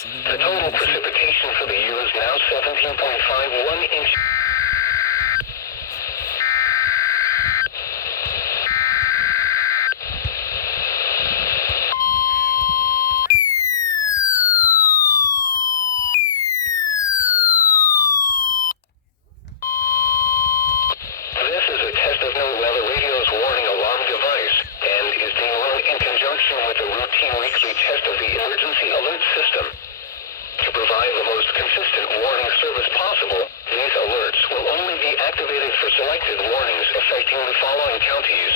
The total precipitation for the year is now 17.51 inches. This is a test of NOAA radio's warning alarm device and is being run in conjunction with a routine weekly test of the emergency alert system. To provide the most consistent warning service possible, these alerts will only be activated for selected warnings affecting the following counties: